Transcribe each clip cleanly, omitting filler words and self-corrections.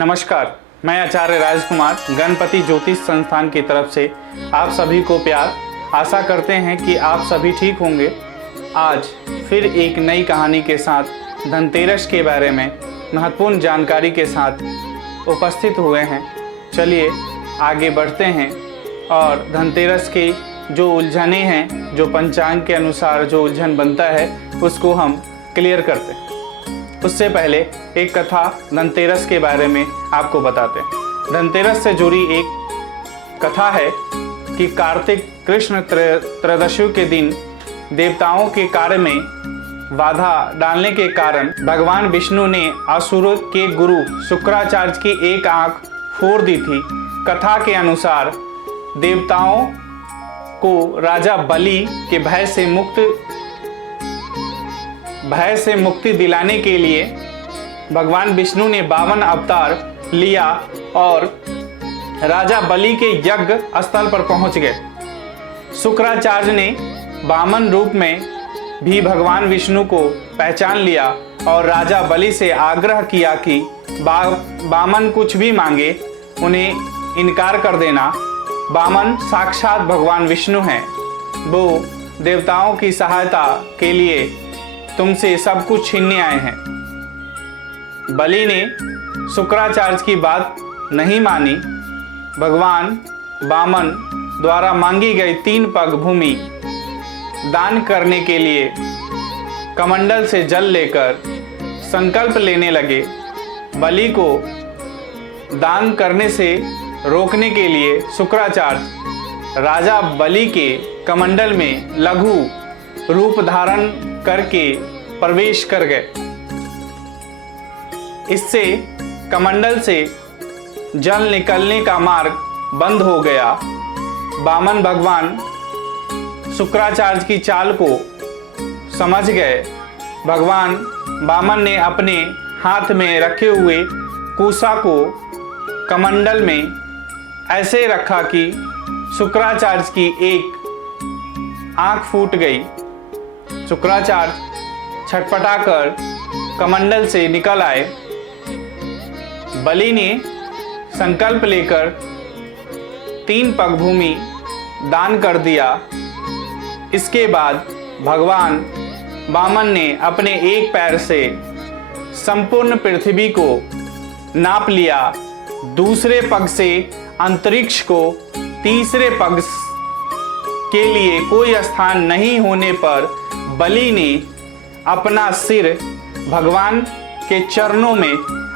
नमस्कार, मैं आचार्य राजकुमार गणपति ज्योतिष संस्थान की तरफ से आप सभी को प्यार। आशा करते हैं कि आप सभी ठीक होंगे। आज फिर एक नई कहानी के साथ धनतेरस के बारे में महत्वपूर्ण जानकारी के साथ उपस्थित हुए हैं। चलिए आगे बढ़ते हैं और धनतेरस की जो उलझनें हैं, जो पंचांग के अनुसार जो उलझन बनता है, उसको हम क्लियर करते हैं। उससे पहले एक कथा धनतेरस के बारे में आपको बताते हैं। धनतेरस से जुड़ी एक कथा है कि कार्तिक कृष्ण त्रयोदशी के दिन देवताओं के कार्य में बाधा डालने के कारण भगवान विष्णु ने असुर के गुरु शुक्राचार्य की एक आंख फोड़ दी थी। कथा के अनुसार देवताओं को राजा बलि के भय से मुक्ति दिलाने के लिए भगवान विष्णु ने 52 अवतार लिया और राजा बलि के यज्ञ स्थल पर पहुंच गए। शुक्राचार्य ने वामन रूप में भी भगवान विष्णु को पहचान लिया और राजा बलि से आग्रह किया कि वामन कुछ भी मांगे उन्हें इनकार कर देना। वामन साक्षात भगवान विष्णु हैं, वो देवताओं की सहायता के लिए तुमसे सब कुछ छीनने आए हैं। बलि ने शुक्राचार्य की बात नहीं मानी। भगवान वामन द्वारा मांगी गई 3 पग भूमि दान करने के लिए कमंडल से जल लेकर संकल्प लेने लगे। बलि को दान करने से रोकने के लिए शुक्राचार्य राजा बलि के कमंडल में लघु रूप धारण करके प्रवेश कर गए। इससे कमंडल से जल निकलने का मार्ग बंद हो गया। वामन भगवान शुक्राचार्य की चाल को समझ गए। भगवान वामन ने अपने हाथ में रखे हुए कुशा को कमंडल में ऐसे रखा कि शुक्राचार्य की एक आंख फूट गई। शुक्राचार्य छटपटाकर कमंडल से निकल आए। बलि ने संकल्प लेकर 3 पग भूमि दान कर दिया। इसके बाद भगवान वामन ने अपने एक पैर से संपूर्ण पृथ्वी को नाप लिया, दूसरे पग से अंतरिक्ष को, तीसरे पग के लिए कोई स्थान नहीं होने पर बलि ने अपना सिर भगवान के चरणों में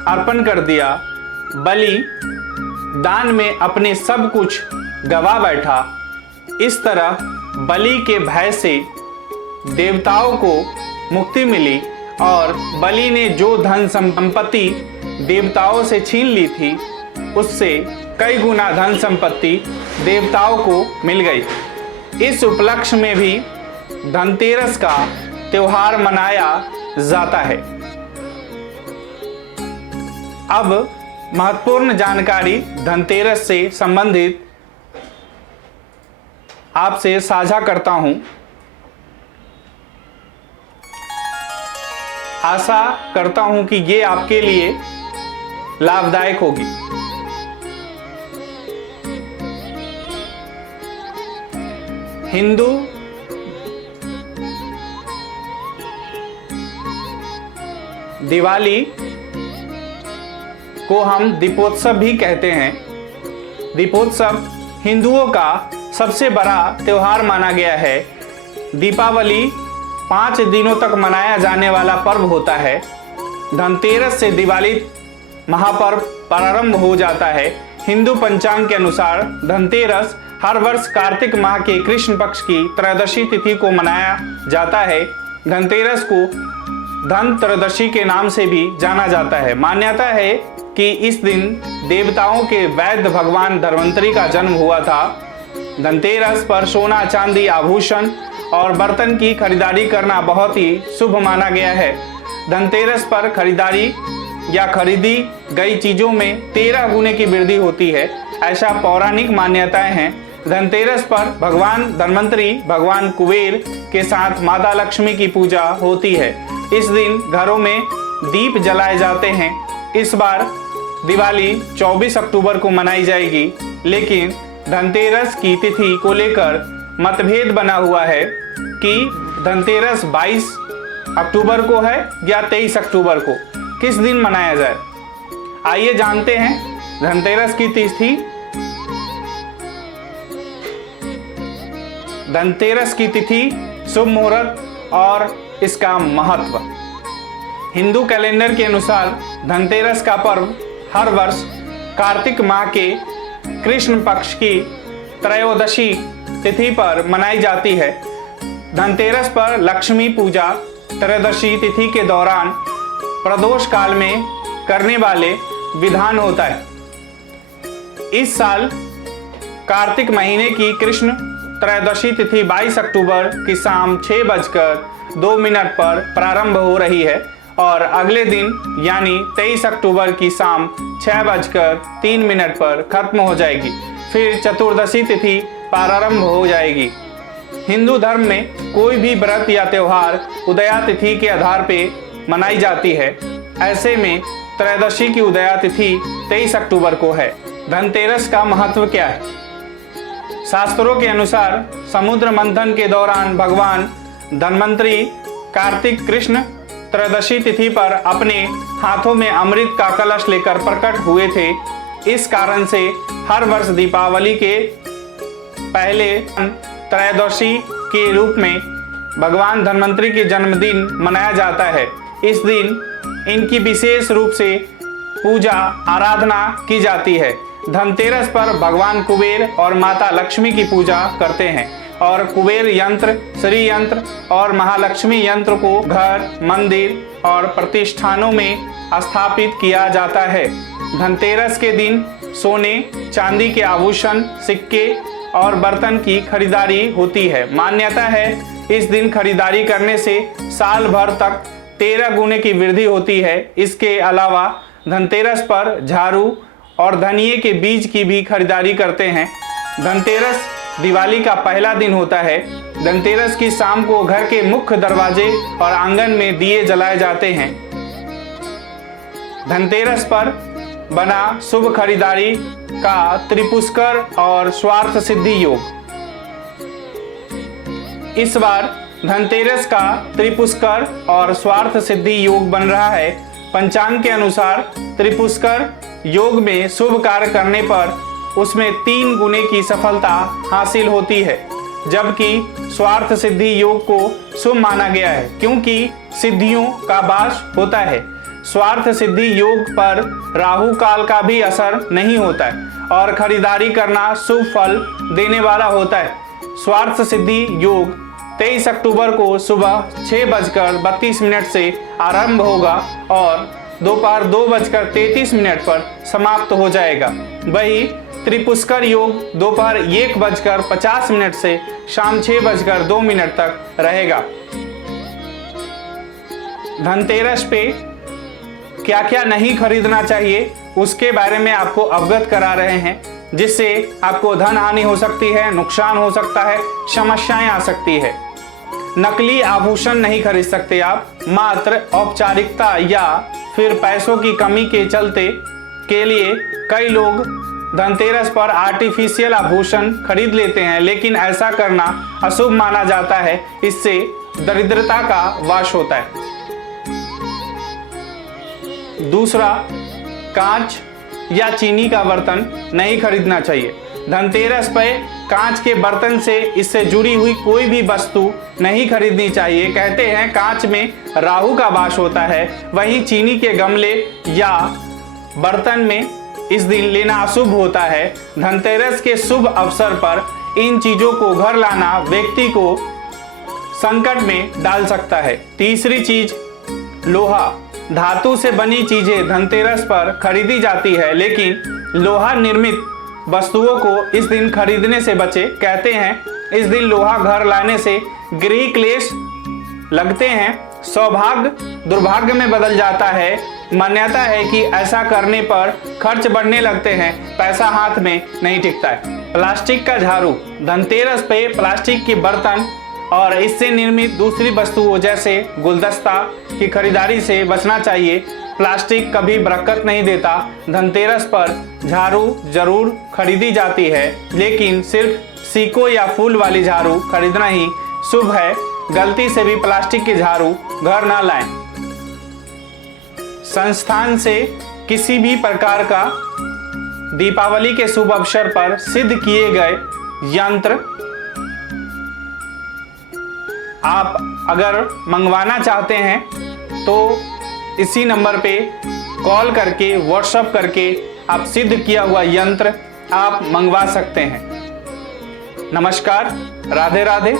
अर्पण कर दिया। बलि दान में अपने सब कुछ गवा बैठा। इस तरह बलि के भय से देवताओं को मुक्ति मिली और बलि ने जो धन संपत्ति देवताओं से छीन ली थी, उससे कई गुना धन संपत्ति देवताओं को मिल गई। इस उपलक्ष्य में भी धनतेरस का त्योहार मनाया जाता है। अब महत्वपूर्ण जानकारी धनतेरस से संबंधित आपसे साझा करता हूं। आशा करता हूं कि ये आपके लिए लाभदायक होगी। हिंदू दिवाली को हम दीपोत्सव भी कहते हैं। दीपोत्सव हिंदुओं का सबसे बड़ा त्योहार माना गया है। दीपावली 5 दिनों तक मनाया जाने वाला पर्व होता है। धनतेरस से दिवाली महापर्व प्रारंभ हो जाता है। हिंदू पंचांग के अनुसार धनतेरस हर वर्ष कार्तिक माह के कृष्ण पक्ष की त्रयोदशी तिथि को मनाया जाता है। धनतेरस को धन त्रयोदशी के नाम से भी जाना जाता है। मान्यता है कि इस दिन देवताओं के वैद्य भगवान धन्वंतरि का जन्म हुआ था। धनतेरस पर सोना, चांदी, आभूषण और बर्तन की खरीदारी करना बहुत ही शुभ माना गया है। धनतेरस पर खरीदारी या खरीदी गई चीजों में 13 गुने की वृद्धि होती है, ऐसा पौराणिक मान्यताएं हैं। धनतेरस पर भगवान धन्वंतरि, भगवान कुबेर के साथ माता लक्ष्मी की पूजा होती है। इस दिन घरों में दीप जलाए जाते हैं। इस बार दिवाली 24 अक्टूबर को मनाई जाएगी, लेकिन धनतेरस की तिथि को लेकर मतभेद बना हुआ है कि धनतेरस 22 अक्टूबर को है या 23 अक्टूबर को, किस दिन मनाया जाए। आइए जानते हैं धनतेरस की तिथि। धनतेरस की तिथि, शुभ मुहूर्त और इसका महत्व। हिंदू कैलेंडर के अनुसार धनतेरस का पर्व हर वर्ष कार्तिक माह के कृष्ण पक्ष की त्रयोदशी तिथि पर मनाई जाती है। धनतेरस पर लक्ष्मी पूजा त्रयोदशी तिथि के दौरान प्रदोष काल में करने वाले विधान होता है। इस साल कार्तिक महीने की कृष्ण त्रयोदशी तिथि 22 अक्टूबर की शाम 6:02 पर प्रारंभ हो रही है और अगले दिन यानी 23 अक्टूबर की शाम 6:03 पर खत्म हो जाएगी। फिर चतुर्दशी तिथि प्रारंभ हो जाएगी। हिंदू धर्म में कोई भी व्रत या त्योहार उदया तिथि के आधार पर मनाई जाती है। ऐसे में त्रयोदशी की उदया तिथि 23 अक्टूबर को है। धनतेरस का महत्व क्या है? शास्त्रों के अनुसार समुद्र मंथन के दौरान भगवान धन्वंतरी कार्तिक कृष्ण त्रयोदशी तिथि पर अपने हाथों में अमृत का कलश लेकर प्रकट हुए थे। इस कारण से हर वर्ष दीपावली के पहले त्रयोदशी के रूप में भगवान धन्वंतरी के जन्मदिन मनाया जाता है। इस दिन इनकी विशेष रूप से पूजा आराधना की जाती है। धनतेरस पर भगवान कुबेर और माता लक्ष्मी की पूजा करते हैं और कुबेर यंत्र, श्री यंत्र और महालक्ष्मी यंत्र को घर, मंदिर और प्रतिष्ठानों में स्थापित किया जाता है। धनतेरस के दिन सोने, चांदी के आभूषण, सिक्के और बर्तन की खरीदारी होती है। मान्यता है इस दिन खरीदारी करने से साल भर तक 13 गुने की वृद्धि होती है। इसके अलावा धनतेरस पर झाड़ू और धनिये के बीज की भी खरीदारी करते हैं। धनतेरस दिवाली का पहला दिन होता है। धनतेरस की शाम को घर के मुख्य दरवाजे और आंगन में दिए जलाए जाते हैं। धनतेरस पर बना शुभ खरीदारी का त्रिपुष्कर और स्वार्थ सिद्धि योग। इस बार धनतेरस का त्रिपुष्कर और स्वार्थ सिद्धि योग बन रहा है। पंचांग के अनुसार त्रिपुष्कर योग में शुभ कार्य करने पर उसमें 3 गुने की सफलता हासिल होती है, जबकि स्वार्थ सिद्धि योग को शुभ माना गया है क्योंकि सिद्धियों का वास होता है। स्वार्थ सिद्धि योग पर राहु काल का भी असर नहीं होता है और खरीदारी करना शुभ फल देने वाला होता है। स्वार्थ सिद्धि योग 23 अक्टूबर को सुबह 6:32 से आरंभ होगा और दोपहर 2:33 पर समाप्त हो जाएगा। वही त्रिपुष्कर योग दोपहर 1:50 से शाम 6:02 तक रहेगा। धनतेरस पे क्या क्या नहीं खरीदना चाहिए उसके बारे में आपको अवगत करा रहे हैं, जिससे आपको धन हानि हो सकती है, नुकसान हो सकता है, समस्याएं आ सकती है। नकली आभूषण नहीं खरीद सकते आप। मात्र औपचारिकता या फिर पैसों की कमी के चलते के लिए कई लोग धनतेरस पर आर्टिफिशियल आभूषण खरीद लेते हैं, लेकिन ऐसा करना अशुभ माना जाता है। इससे दरिद्रता का वास होता है। दूसरा, कांच या चीनी का बर्तन नहीं खरीदना चाहिए। धनतेरस पर कांच के बर्तन से इससे जुड़ी हुई कोई भी वस्तु नहीं खरीदनी चाहिए। कहते हैं कांच में राहु का वास होता है। वहीं चीनी के गमले या बर्तन में इस दिन लेना अशुभ होता है। धनतेरस के शुभ अवसर पर इन चीजों को घर लाना व्यक्ति को संकट में डाल सकता है। तीसरी चीज, लोहा। धातु से बनी चीजें धनतेरस पर खरीदी जाती है, लेकिन लोहा निर्मित वस्तुओं को इस दिन खरीदने से बचे। कहते हैं इस दिन लोहा घर लाने से गृह क्लेश लगते हैं, सौभाग्य दुर्भाग्य में बदल जाता है। मान्यता है कि ऐसा करने पर खर्च बढ़ने लगते हैं, पैसा हाथ में नहीं टिकता है। प्लास्टिक का झाड़ू। धनतेरस पे प्लास्टिक के बर्तन और इससे निर्मित दूसरी वस्तुओं जैसे गुलदस्ता की खरीदारी से बचना चाहिए। प्लास्टिक कभी बरकत नहीं देता। धनतेरस पर झाड़ू जरूर खरीदी जाती है, लेकिन सिर्फ सिक्कों या फूल वाली झाड़ू खरीदना ही शुभ है। गलती से भी प्लास्टिक की झाड़ू घर ना लाएं। संस्थान से किसी भी प्रकार का दीपावली के शुभ अवसर पर सिद्ध किए गए यंत्र आप अगर मंगवाना चाहते हैं तो इसी नंबर पे कॉल करके व्हाट्सएप करके आप सिद्ध किया हुआ यंत्र आप मंगवा सकते हैं। नमस्कार, राधे राधे।